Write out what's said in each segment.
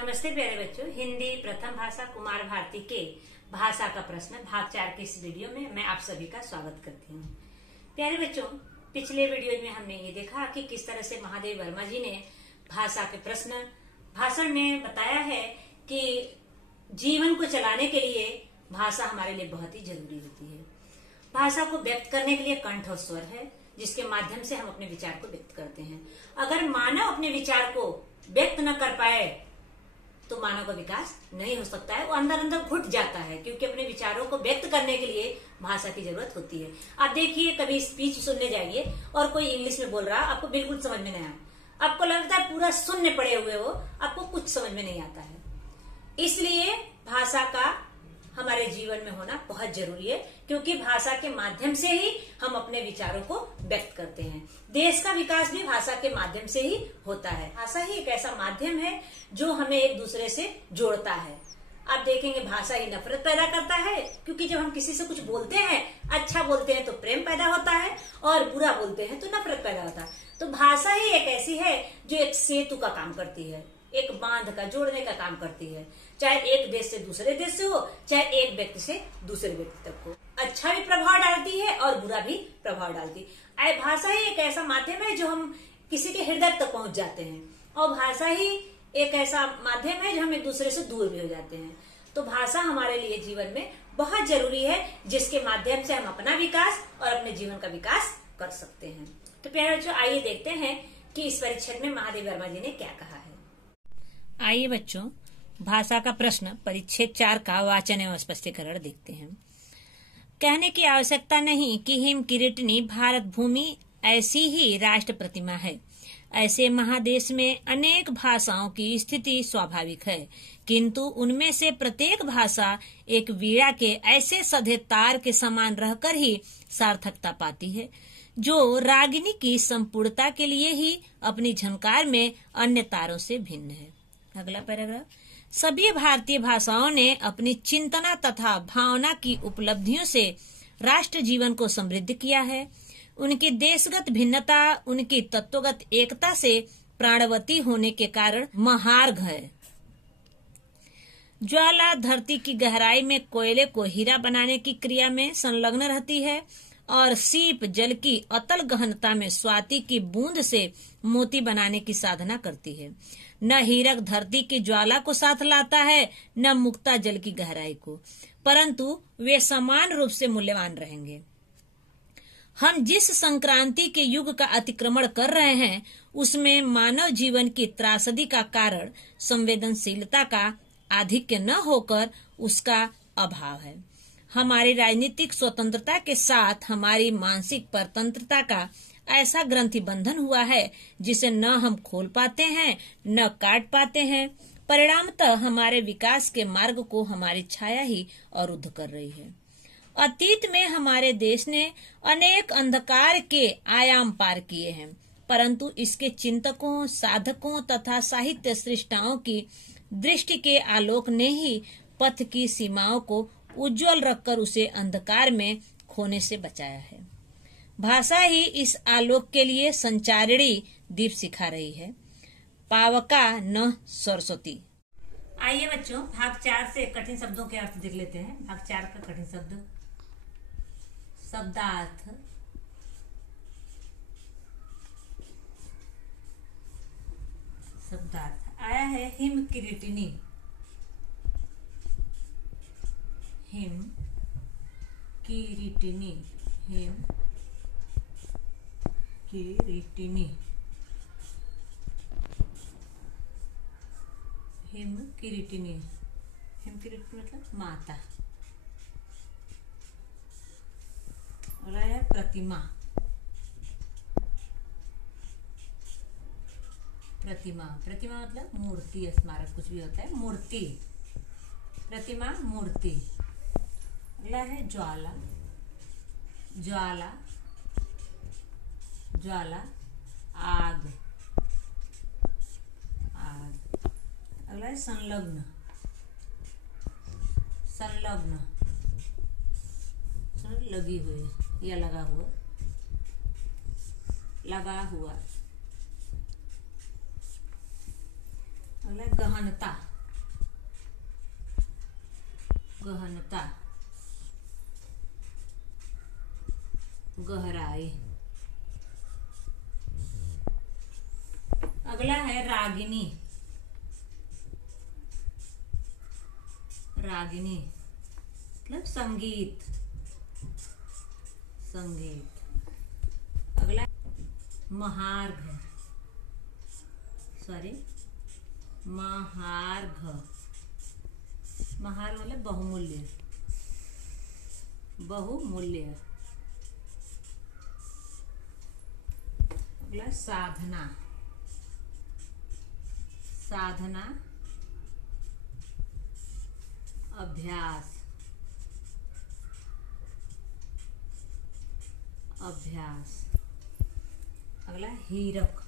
नमस्ते प्यारे बच्चों, हिंदी प्रथम भाषा कुमार भारती के भाषा का प्रश्न भाग 4 के इस वीडियो में मैं आप सभी का स्वागत करती हूँ। प्यारे बच्चों, पिछले वीडियो में हमने ये देखा कि किस तरह से महादेव वर्मा जी ने भाषा के प्रश्न भाषण में बताया है कि जीवन को चलाने के लिए भाषा हमारे लिए बहुत ही जरूरी होती है। भाषा को व्यक्त करने के लिए कंठ और स्वर है, जिसके माध्यम से हम अपने विचार को व्यक्त करते हैं। अगर मानव अपने विचार को व्यक्त न कर पाए तो मानव का विकास नहीं हो सकता है। वो अंदर अंदर घुट जाता है, क्योंकि अपने विचारों को व्यक्त करने के लिए भाषा की जरूरत होती है। आप देखिए, कभी स्पीच सुनने जाइए और कोई इंग्लिश में बोल रहा, आपको बिल्कुल समझ में नहीं आया, आपको लगता है पूरा शून्य पड़े हुए हो, आपको कुछ समझ में नहीं आता है। इसलिए भाषा का हमारे जीवन में होना बहुत जरूरी है, क्योंकि भाषा के माध्यम से ही हम अपने विचारों को व्यक्त करते हैं। देश का विकास भी भाषा के माध्यम से ही होता है। भाषा ही एक ऐसा माध्यम है जो हमें एक दूसरे से जोड़ता है। आप देखेंगे, भाषा ही नफरत पैदा करता है, क्योंकि जब हम किसी से कुछ बोलते हैं, अच्छा बोलते हैं तो प्रेम पैदा होता है, और बुरा बोलते हैं तो नफरत पैदा होता है। तो भाषा ही एक ऐसी है जो एक सेतु का काम करती है, एक बांध का जोड़ने का काम करती है। चाहे एक देश से दूसरे देश से हो, चाहे एक व्यक्ति से दूसरे व्यक्ति तक हो, अच्छा भी प्रभाव डालती है और बुरा भी प्रभाव डालती है। भाषा ही एक ऐसा माध्यम है जो हम किसी के हृदय तक पहुंच जाते हैं, और भाषा ही एक ऐसा माध्यम है जो हम एक दूसरे से दूर भी हो जाते हैं। तो भाषा हमारे लिए जीवन में बहुत जरूरी है, जिसके माध्यम से हम अपना विकास और अपने जीवन का विकास कर सकते हैं। तो प्यारे बच्चों, आइए देखते हैं कि इस परीक्षण में महादेव वर्मा जी ने क्या कहा है। आइए बच्चों, भाषा का प्रश्न परिच्छेद 4 का वाचन एवं स्पष्टीकरण देखते हैं। कहने की आवश्यकता नहीं कि हिम किरीटिनी भारत भूमि ऐसी ही राष्ट्र प्रतिमा है। ऐसे महादेश में अनेक भाषाओं की स्थिति स्वाभाविक है, किंतु उनमें से प्रत्येक भाषा एक वीणा के ऐसे सधे तार के समान रहकर ही सार्थकता पाती है, जो रागिनी की संपूर्णता के लिए ही अपनी झनकार में अन्य तारों से भिन्न है। अगला पैराग्राफ। सभी भारतीय भाषाओं ने अपनी चिंतना तथा भावना की उपलब्धियों से राष्ट्र जीवन को समृद्ध किया है। उनकी देशगत भिन्नता उनकी तत्वगत एकता से प्राणवती होने के कारण महार्घ है। ज्वाला धरती की गहराई में कोयले को हीरा बनाने की क्रिया में संलग्न रहती है, और सीप जल की अतल गहनता में स्वाति की बूंद से मोती बनाने की साधना करती है। न हीरक धरती की ज्वाला को साथ लाता है, न मुक्ता जल की गहराई को, परंतु वे समान रूप से मूल्यवान रहेंगे। हम जिस संक्रांति के युग का अतिक्रमण कर रहे हैं, उसमें मानव जीवन की त्रासदी का कारण संवेदनशीलता का आधिक्य न होकर उसका अभाव है। हमारी राजनीतिक स्वतंत्रता के साथ हमारी मानसिक परतंत्रता का ऐसा ग्रंथि बंधन हुआ है, जिसे न हम खोल पाते हैं न काट पाते हैं। परिणामतः हमारे विकास के मार्ग को हमारी छाया ही अवरुद्ध कर रही है। अतीत में हमारे देश ने अनेक अंधकार के आयाम पार किए हैं, परंतु इसके चिंतकों, साधकों तथा साहित्य सृष्टाओं की दृष्टि के आलोक ने ही पथ की सीमाओं को उज्जवल रखकर उसे अंधकार में खोने से बचाया है। भाषा ही इस आलोक के लिए संचारिणी दीप सिखा रही है। पावका न सरस्वती। आइए बच्चों, भाग 4 से कठिन शब्दों के अर्थ देख लेते हैं। भाग 4 का कठिन शब्द शब्दार्थ, शब्दार्थ आया है हिम किरीटिनी। हिम किरीटिनी, हिम किरीटिनी, हिम किरीटिनी। हिम किरीटिनी मतलब माता। और है प्रतिमा। प्रतिमा, प्रतिमा मतलब मूर्ति, स्मारक कुछ भी होता है, मूर्ति, प्रतिमा, मूर्ति। अगला है ज्वाला। ज्वाला, ज्वाला आग, आग। अगला है संलग्न। संलग्न लगी हुई या लगा हुआ, लगा हुआ। गहनता, गहनता, गहराई। अगला है रागिनी। रागिनी मतलब संगीत, संगीत। अगला महार्घ, सॉरी महार्घ। महार्घ मतलब बहुमूल्य, बहुमूल्य। अगला साधना, साधना अभ्यास, अभ्यास। अगला हीरक,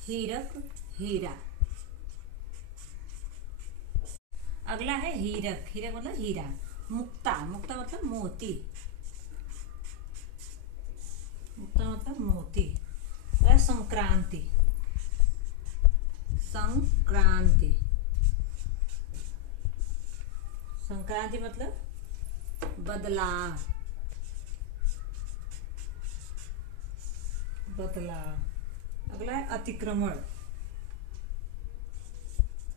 हीरक हीरा। अगला है हीरक, हीरक मतलब हीरा। मुक्ता, मुक्ता मतलब मोती, मुक्ता मतलब मोती। संक्रांति, संक्रांति, संक्रांति मतलब बदलाव, बदलाव। अगला है अतिक्रमण,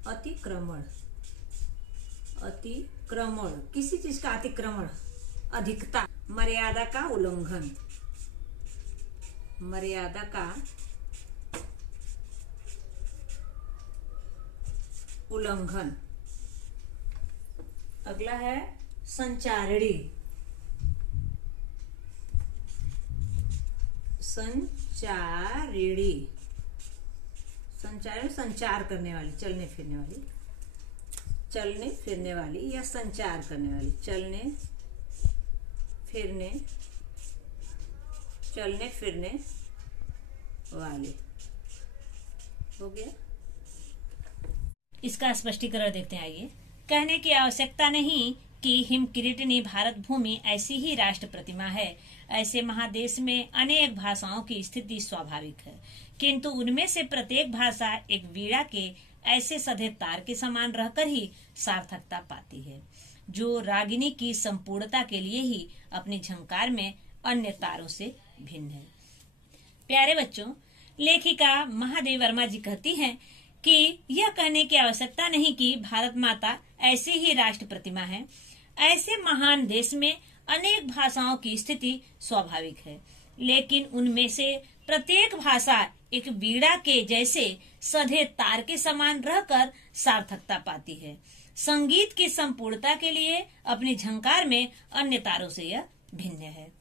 अतिक्रमण, अतिक्रमण किसी चीज का अतिक्रमण, अधिकता, मर्यादा का उल्लंघन, मर्यादा का उल्लंघन। अगला है संचारिणी, संचारिणी, संचारिणी संचार करने वाली, चलने फिरने वाली, चलने फिरने वाली या संचार करने वाली, चलने फिरने, चलने फिरने वाली। हो गया। इसका स्पष्टीकरण देखते हैं, आइए। कहने की आवश्यकता नहीं कि हिमकिरीटिनी भारत भूमि ऐसी ही राष्ट्र प्रतिमा है। ऐसे महादेश में अनेक भाषाओं की स्थिति स्वाभाविक है, किंतु उनमें से प्रत्येक भाषा एक वीणा के ऐसे सधे तार के समान रहकर ही सार्थकता पाती है, जो रागिनी की संपूर्णता के लिए ही अपनी झंकार में अन्य तारों से भिन्न है। प्यारे बच्चों, लेखिका महादेवी वर्मा जी कहती हैं कि यह कहने की आवश्यकता नहीं कि भारत माता ऐसी ही राष्ट्र प्रतिमा है। ऐसे महान देश में अनेक भाषाओं की स्थिति स्वाभाविक है, लेकिन उनमें से प्रत्येक भाषा एक वीणा के जैसे सधे तार के समान रहकर सार्थकता पाती है। संगीत की संपूर्णता के लिए अपनी झंकार में अन्य तारों से यह भिन्न है।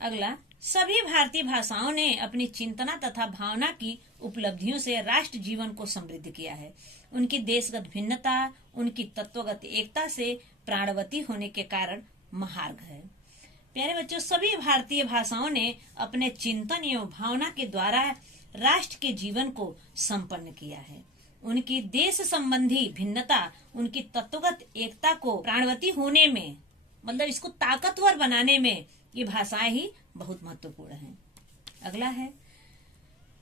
अगला, सभी भारतीय भाषाओं ने अपनी चिंतना तथा भावना की उपलब्धियों से राष्ट्र जीवन को समृद्ध किया है। उनकी देशगत भिन्नता उनकी तत्वगत एकता से प्राणवती होने के कारण महार्घ है। प्यारे बच्चों, सभी भारतीय भाषाओं ने अपने चिंतन एवं भावना के द्वारा राष्ट्र के जीवन को संपन्न किया है। उनकी देश संबंधी भिन्नता उनकी तत्वगत एकता को प्राणवती होने में, मतलब इसको ताकतवर बनाने में ये भाषाएं ही बहुत महत्वपूर्ण हैं। अगला है,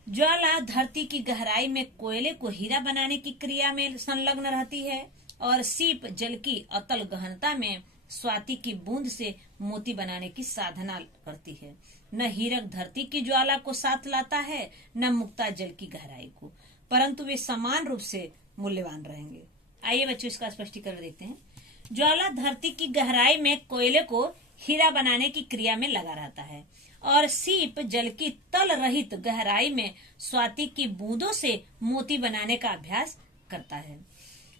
ज्वाला धरती की गहराई में कोयले को हीरा बनाने की क्रिया में संलग्न रहती है और सीप जल की अतल गहनता में स्वाति की बूंद से मोती बनाने की साधना करती है। न हीरक धरती की ज्वाला को साथ लाता है, न मुक्ता जल की गहराई को, परंतु वे समान रूप से मूल्यवान रहेंगे। आइए बच्चों, इसका स्पष्टीकरण देखते हैं। ज्वाला धरती की गहराई में कोयले को हीरा बनाने की क्रिया में लगा रहता है और सीप जल की तल रहित गहराई में स्वाति की बूंदों से मोती बनाने का अभ्यास करता है।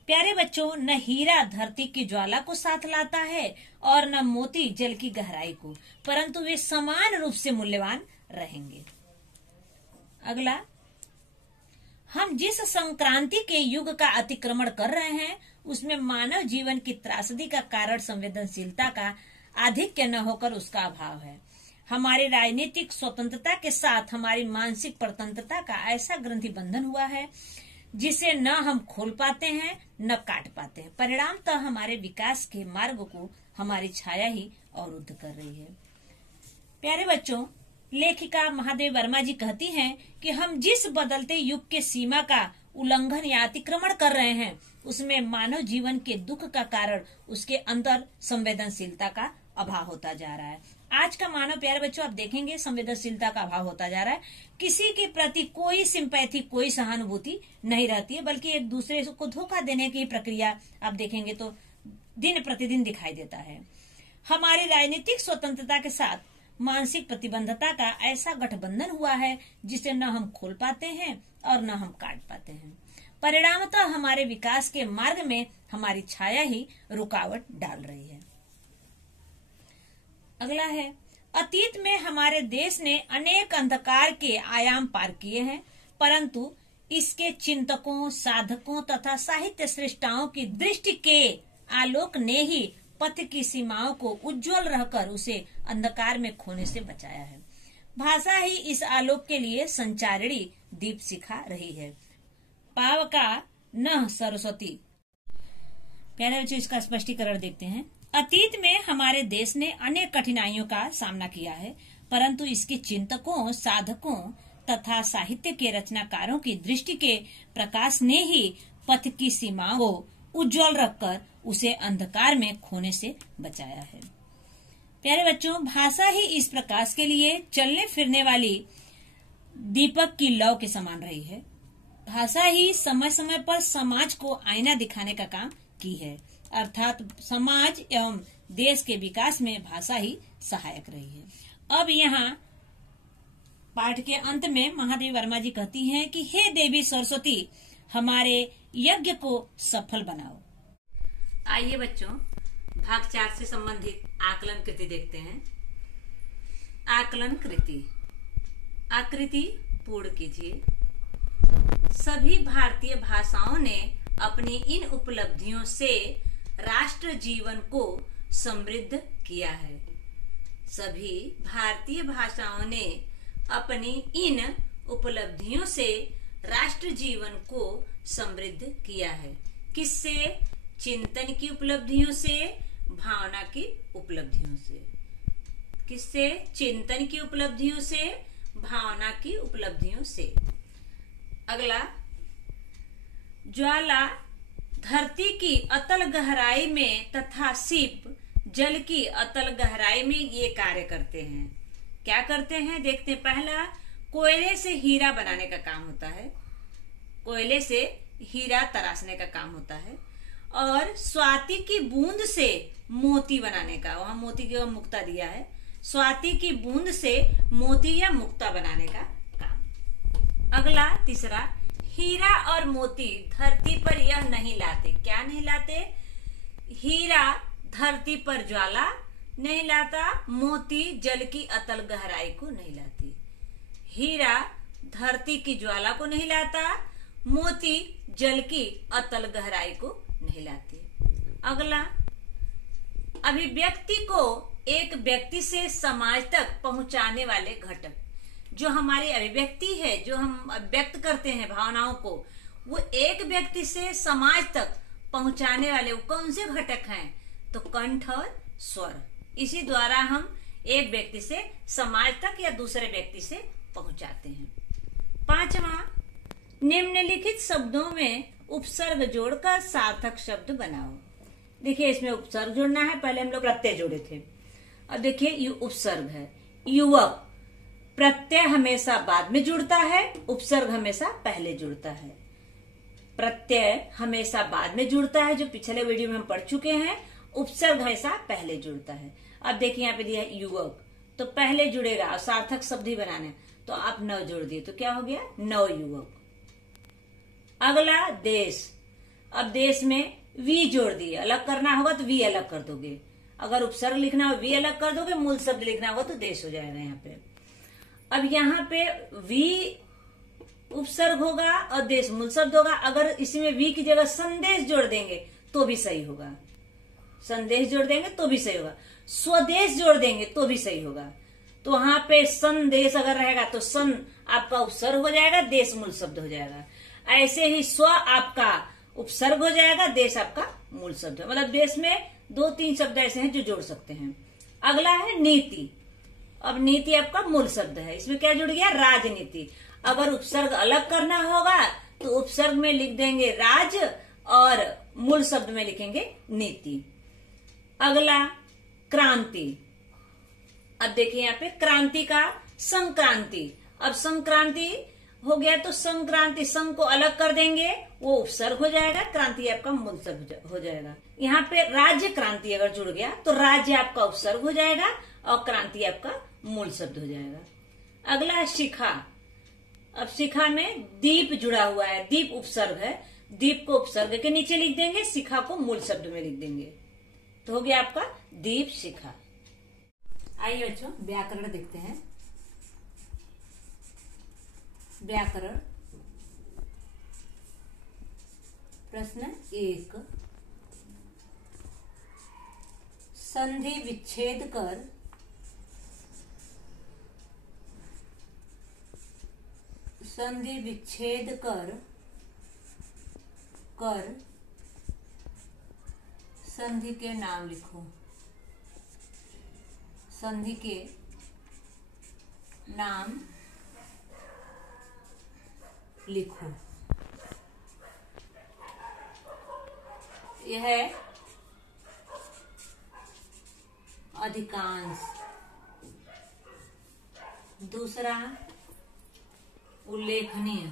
प्यारे बच्चों, न हीरा धरती की ज्वाला को साथ लाता है और न मोती जल की गहराई को, परंतु वे समान रूप से मूल्यवान रहेंगे। अगला, हम जिस संक्रांति के युग का अतिक्रमण कर रहे हैं उसमें मानव जीवन की त्रासदी का कारण संवेदनशीलता का आधिक्य न होकर उसका अभाव है। हमारी राजनीतिक स्वतंत्रता के साथ हमारी मानसिक स्वतंत्रता का ऐसा ग्रंथि बंधन हुआ है जिसे न हम खोल पाते हैं न काट पाते हैं। परिणामतः हमारे विकास के मार्ग को हमारी छाया ही अवरुद्ध कर रही है। प्यारे बच्चों, लेखिका महादेवी वर्मा जी कहती हैं कि हम जिस बदलते युग के सीमा का उल्लंघन या अतिक्रमण कर रहे हैं, उसमें मानव जीवन के दुख का कारण उसके अंदर संवेदनशीलता का अभाव होता जा रहा है। आज का मानव, प्यारे बच्चों, आप देखेंगे संवेदनशीलता का अभाव होता जा रहा है। किसी के प्रति कोई सिंपैथी, कोई सहानुभूति नहीं रहती है, बल्कि एक दूसरे को धोखा देने की प्रक्रिया आप देखेंगे तो दिन प्रतिदिन दिखाई देता है। हमारी राजनीतिक स्वतंत्रता के साथ मानसिक प्रतिबद्धता का ऐसा गठबंधन हुआ है जिसे न हम खोल पाते हैं और न हम काट पाते हैं। परिणामतः हमारे विकास के मार्ग में हमारी छाया ही रुकावट डाल रही है। अगला है, अतीत में हमारे देश ने अनेक अंधकार के आयाम पार किए हैं, परंतु इसके चिंतकों, साधकों तथा साहित्य सृष्टाओं की दृष्टि के आलोक ने ही पथ की सीमाओं को उज्जवल रहकर उसे अंधकार में खोने से बचाया है। भाषा ही इस आलोक के लिए संचारिणी दीप सिखा रही है। पावका न सरस्वती। प्यारे बच्चों, इसका स्पष्टीकरण देखते हैं। अतीत में हमारे देश ने अनेक कठिनाइयों का सामना किया है, परंतु इसके चिंतकों, साधकों तथा साहित्य के रचनाकारों की दृष्टि के प्रकाश ने ही पथ की सीमाओं को उज्जवल रखकर उसे अंधकार में खोने से बचाया है। प्यारे बच्चों, भाषा ही इस प्रकाश के लिए चलने फिरने वाली दीपक की लौ के समान रही है। भाषा ही समय समय पर समाज को आईना दिखाने का काम की है, अर्थात समाज एवं देश के विकास में भाषा ही सहायक रही है। अब यहाँ पाठ के अंत में महादेवी वर्मा जी कहती हैं कि हे देवी सरस्वती, हमारे यज्ञ को सफल बनाओ। आइए बच्चों, भाग 4 से संबंधित आकलन कृति देखते हैं। आकलन कृति। आकृति पूर्ण कीजिए। सभी भारतीय भाषाओं ने अपनी इन उपलब्धियों से राष्ट्र जीवन को समृद्ध किया है। सभी भारतीय भाषाओं ने अपनी इन उपलब्धियों से राष्ट्र जीवन को समृद्ध किया है। किससे? चिंतन की उपलब्धियों से, भावना की उपलब्धियों से। किससे? चिंतन की उपलब्धियों से, भावना की उपलब्धियों से। अगला, ज्वाला धरती की अतल गहराई में तथा सीप जल की अतल गहराई में ये कार्य करते हैं। क्या करते हैं देखते हैं। पहला, कोयले से हीरा बनाने का काम होता है। कोयले से हीरा तराशने का काम होता है। और स्वाति की बूंद से मोती बनाने का, वहां मोती की मुक्ता दिया है, स्वाति की बूंद से मोती या मुक्ता बनाने का काम। अगला, तीसरा, हीरा और मोती धरती पर यह नहीं लाते। क्या नहीं लाते? हीरा धरती पर ज्वाला नहीं लाता, मोती जल की अतल गहराई को नहीं लाती। हीरा धरती की ज्वाला को नहीं लाता, मोती जल की अतल गहराई को नहीं लाती। अगला, अभिव्यक्ति को एक व्यक्ति से समाज तक पहुंचाने वाले घटक। जो हमारी अभिव्यक्ति है, जो हम व्यक्त करते हैं भावनाओं को, वो एक व्यक्ति से समाज तक पहुंचाने वाले वो कौन से घटक हैं? तो कंठ और स्वर। इसी द्वारा हम एक व्यक्ति से समाज तक या दूसरे व्यक्ति से पहुंचाते हैं। पांचवा, निम्नलिखित शब्दों में उपसर्ग जोड़कर सार्थक शब्द बनाओ। देखिए, इसमें उपसर्ग जोड़ना है। पहले हम लोग प्रत्यय जोड़े थे, अब देखिए उपसर्ग है। युवक, प्रत्यय हमेशा बाद में जुड़ता है, उपसर्ग हमेशा पहले जुड़ता है। प्रत्यय हमेशा बाद में जुड़ता है, जो पिछले वीडियो में हम पढ़ चुके हैं। उपसर्ग हमेशा पहले जुड़ता है। अब देखिए यहाँ पे दिया है युवक, तो पहले जुड़ेगा और सार्थक शब्द ही बनाना है, तो आप नव जोड़ दिए तो क्या हो गया? नव युवक। अगला, देश। अब देश में वी जोड़ दिए, अलग करना होगा तो वी अलग कर दोगे। अगर उपसर्ग लिखना हो वी अलग कर दोगे, मूल शब्द लिखना होगा तो देश हो जाएगा यहाँ पे। अब यहाँ पे वी उपसर्ग होगा और देश मूल शब्द होगा। अगर इसमें वी की जगह संदेश जोड़ देंगे तो भी सही होगा। संदेश जोड़ देंगे तो भी सही होगा। स्वदेश जोड़ देंगे तो भी सही होगा। तो वहां पे संदेश अगर रहेगा तो सन आपका उपसर्ग हो जाएगा, देश मूल शब्द हो जाएगा। ऐसे ही स्व आपका उपसर्ग हो जाएगा, देश आपका मूल शब्द है। मतलब देश में 2-3 शब्द ऐसे हैं जो जोड़ सकते हैं। अगला है नीति। अब नीति आपका मूल शब्द है, इसमें क्या जुड़ गया? राजनीति। अगर उपसर्ग अलग करना होगा तो उपसर्ग में लिख देंगे राज और मूल शब्द में लिखेंगे नीति। अगला क्रांति। अब देखिए यहाँ पे क्रांति का संक्रांति। अब संक्रांति हो गया तो संक्रांति, संग को अलग कर देंगे, वो उपसर्ग हो जाएगा, क्रांति आपका मूल शब्द हो जाएगा। यहाँ पे राज्य क्रांति अगर जुड़ गया तो राज्य आपका उपसर्ग हो जाएगा और क्रांति आपका मूल शब्द हो जाएगा। अगला शिखा। अब शिखा में दीप जुड़ा हुआ है, दीप उपसर्ग है, दीप को उपसर्ग के नीचे लिख देंगे, शिखा को मूल शब्द में लिख देंगे, तो हो गया आपका दीप शिखा। आइए बच्चों व्याकरण देखते हैं। व्याकरण प्रश्न 1, संधि विच्छेद कर संधि के नाम लिखो। संधि के नाम लिखो। यह है अधिकांश। दूसरा उल्लेखनीय।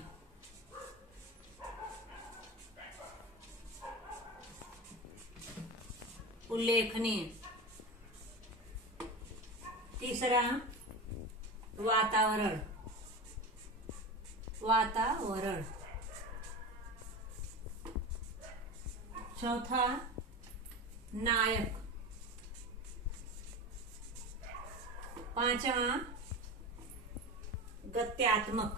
तीसरा वातावरण। चौथा नायक। पांचवा गत्यात्मक।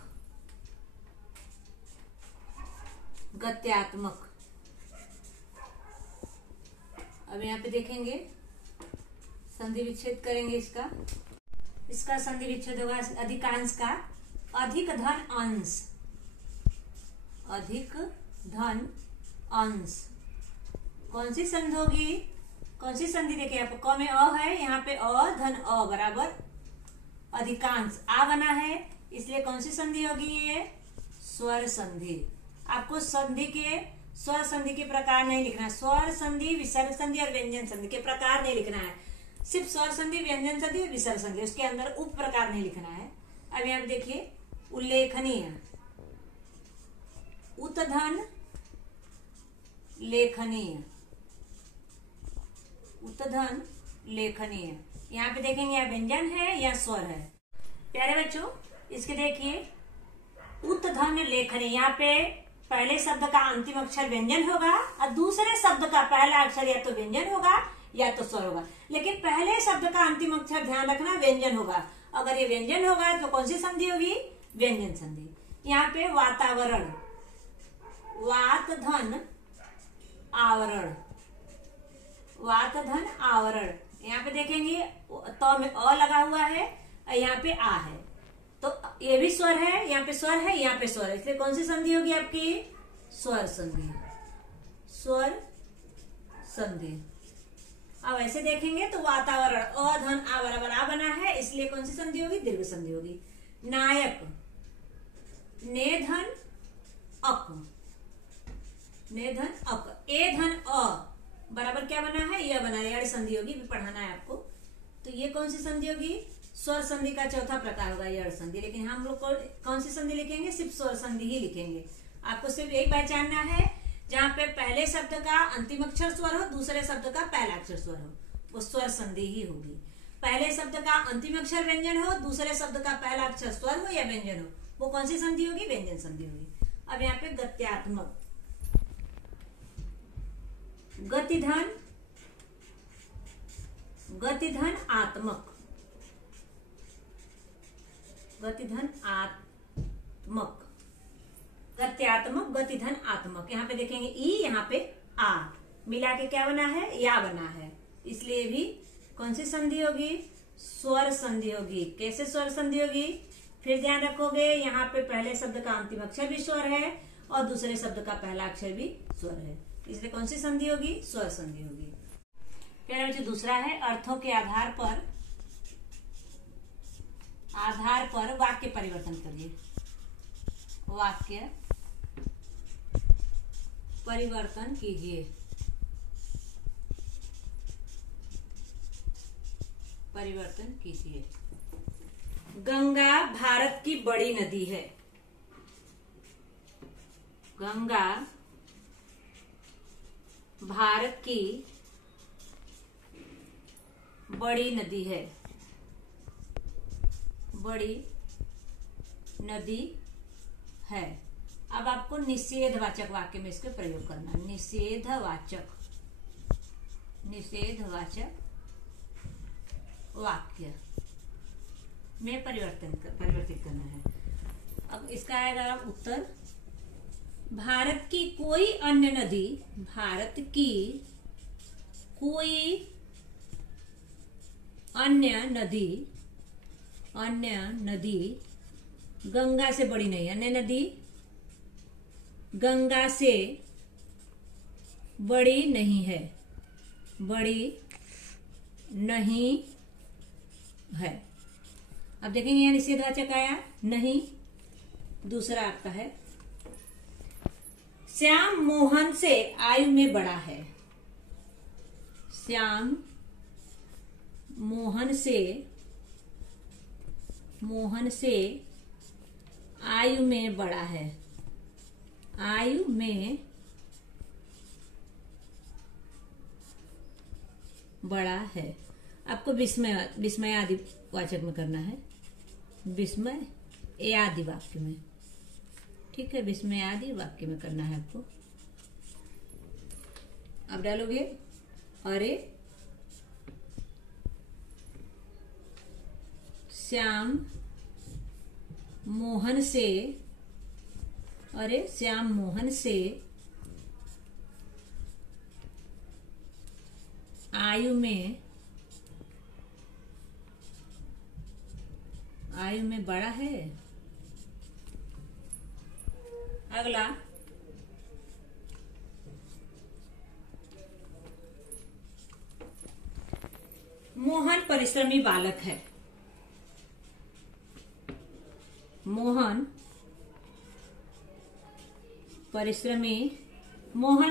अब यहाँ पे देखेंगे, संधि विच्छेद करेंगे इसका संधि विच्छेद होगा अधिकांश का अधिक धन अंश। कौन सी संधि होगी? कौन सी संधि? देखिए यहाँ पे क में अ है, यहाँ पे अ धन अ बराबर अधिकांश आ बना है, इसलिए कौन सी संधि होगी? ये स्वर संधि। आपको संधि के स्वर संधि के प्रकार नहीं लिखना है। स्वर संधि, विसर्ग संधि और व्यंजन संधि के प्रकार नहीं लिखना है, सिर्फ स्वर संधि, व्यंजन संधि और विसर्ग संधि, उसके अंदर उप प्रकार नहीं लिखना है। अब यहाँ पे देखिए उल्लेखनीय, उत्धन लेखनीय। यहाँ पे देखेंगे या व्यंजन है या स्वर है। प्यारे बच्चों इसके देखिए उत्धन लेखनीय, यहाँ पे पहले शब्द का अंतिम अक्षर व्यंजन होगा और दूसरे शब्द का पहला अक्षर या तो व्यंजन होगा या तो स्वर होगा, लेकिन पहले शब्द का अंतिम अक्षर ध्यान रखना व्यंजन होगा। अगर ये व्यंजन होगा तो कौन सी संधि होगी? व्यंजन संधि। यहाँ पे वातावरण, वात धन आवरण। यहाँ पे देखेंगे तो में अ लगा हुआ है और यहाँ पे आ है, तो ये भी स्वर है, यहाँ पे स्वर है, यहाँ पे स्वर है, इसलिए कौन सी संधि होगी आपकी? स्वर संधि। अब ऐसे देखेंगे तो वातावरण अ धन आ बराबर आ बना है, इसलिए कौन सी संधि होगी? दीर्घ संधि होगी। नायक, ने धन अक, ए धन अ बराबर क्या बना है? यह बना है, संधि होगी, भी पढ़ाना है आपको। तो ये कौन सी संधि होगी? स्वर संधि का चौथा प्रकार होगा यड़ संधि। लेकिन हम लोग कौन सी संधि लिखेंगे? सिर्फ स्वर संधि ही लिखेंगे। आपको सिर्फ यही पहचानना है, जहाँ पे पहले शब्द का अंतिम अक्षर स्वर हो, दूसरे शब्द का पहला अक्षर स्वर हो, वो स्वर संधि ही होगी। पहले शब्द का अंतिम अक्षर व्यंजन हो, दूसरे शब्द का पहला अक्षर स्वर हो या व्यंजन हो, वो कौन सी संधि होगी? व्यंजन संधि होगी। अब यहाँ पे गत्यात्मक, गतिधन आत्मक। गत्यात्मक, गतिधन आत्मक। यहाँ पे देखेंगे ई, यहाँ पे आ मिला के क्या बना है? या बना है, इसलिए भी कौन सी संधि होगी? स्वर संधि होगी। कैसे स्वर संधि होगी? फिर ध्यान रखोगे, यहाँ पे पहले शब्द का अंतिम अक्षर भी स्वर है और दूसरे शब्द का पहला अक्षर भी स्वर है, इसलिए कौन सी संधि होगी? स्वर संधि होगी। फिर बच्चों दूसरा है अर्थों के आधार पर वाक्य परिवर्तन करिए। वाक्य परिवर्तन कीजिए। परिवर्तन कीजिए। गंगा भारत की बड़ी नदी है। गंगा भारत की बड़ी नदी है। बड़ी नदी है। अब आपको निषेधवाचक वाक्य में इसके प्रयोग करना है। निषेधवाचक वाक्य में परिवर्तित करना है। अब इसका आएगा उत्तर, भारत की कोई अन्य नदी, भारत की कोई अन्य नदी गंगा से बड़ी नहीं। अन्य नदी गंगा से बड़ी नहीं है। बड़ी नहीं है। अब देखेंगे यहाँ निषेधवाचक आया नहीं। दूसरा आपका है, श्याम मोहन से आयु में बड़ा है। श्याम मोहन से आयु में बड़ा है। आयु में बड़ा है। आपको विस्मय आदि वाचक में करना है। विस्मय आदि वाक्य में, ठीक है, विस्मय आदि वाक्य में करना है आपको। अब डालोगे, अरे श्याम मोहन से आयु में बड़ा है। अगला, मोहन परिश्रमी बालक है। मोहन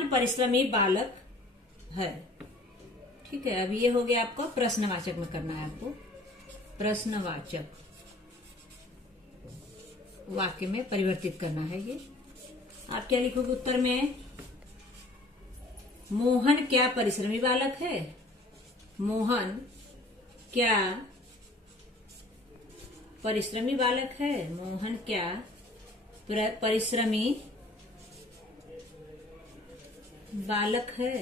परिश्रमी बालक है। ठीक है। अब ये हो गया आपको प्रश्नवाचक में करना है। आपको प्रश्नवाचक वाक्य में परिवर्तित करना है। ये आप क्या लिखोगे उत्तर में, मोहन क्या परिश्रमी बालक है। मोहन क्या परिश्रमी बालक है। मोहन क्या परिश्रमी बालक है।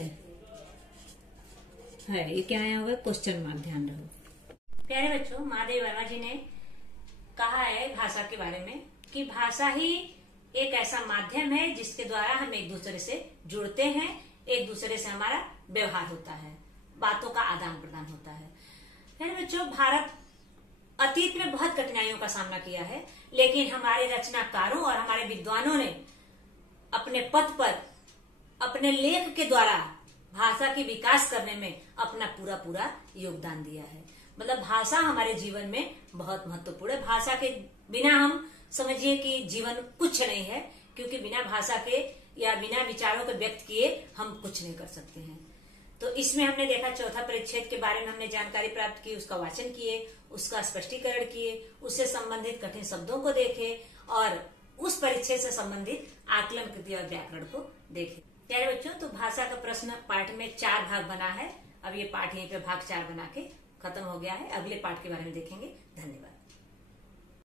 ये क्या आया होगा, क्वेश्चन मार्क, ध्यान रखो। प्यारे बच्चों, महादेव वर्मा जी ने कहा है भाषा के बारे में कि भाषा ही एक ऐसा माध्यम है जिसके द्वारा हम एक दूसरे से जुड़ते हैं, एक दूसरे से हमारा व्यवहार होता है, बातों का आदान प्रदान होता है। प्यारे बच्चों, भारत अतीत में बहुत कठिनाइयों का सामना किया है, लेकिन हमारे रचनाकारों और हमारे विद्वानों ने अपने पथ पर अपने लेख के द्वारा भाषा के विकास करने में अपना पूरा योगदान दिया है। मतलब भाषा हमारे जीवन में बहुत महत्वपूर्ण है। भाषा के बिना हम समझिए कि जीवन कुछ नहीं है, क्योंकि बिना भाषा के या बिना विचारों को व्यक्त किए हम कुछ नहीं कर सकते हैं। तो इसमें हमने देखा, चौथा परिच्छेद के बारे में हमने जानकारी प्राप्त की, उसका वाचन किए, उसका स्पष्टीकरण किए, उससे संबंधित कठिन शब्दों को देखे और उस परिच्छेद से संबंधित आकलन कृति और व्याकरण को देखे। प्यारे बच्चों, तो भाषा का प्रश्न पाठ में 4 भाग बना है। अब ये पाठ यहीं पे भाग 4 बना के खत्म हो गया है। अगले पाठ के बारे में देखेंगे। धन्यवाद।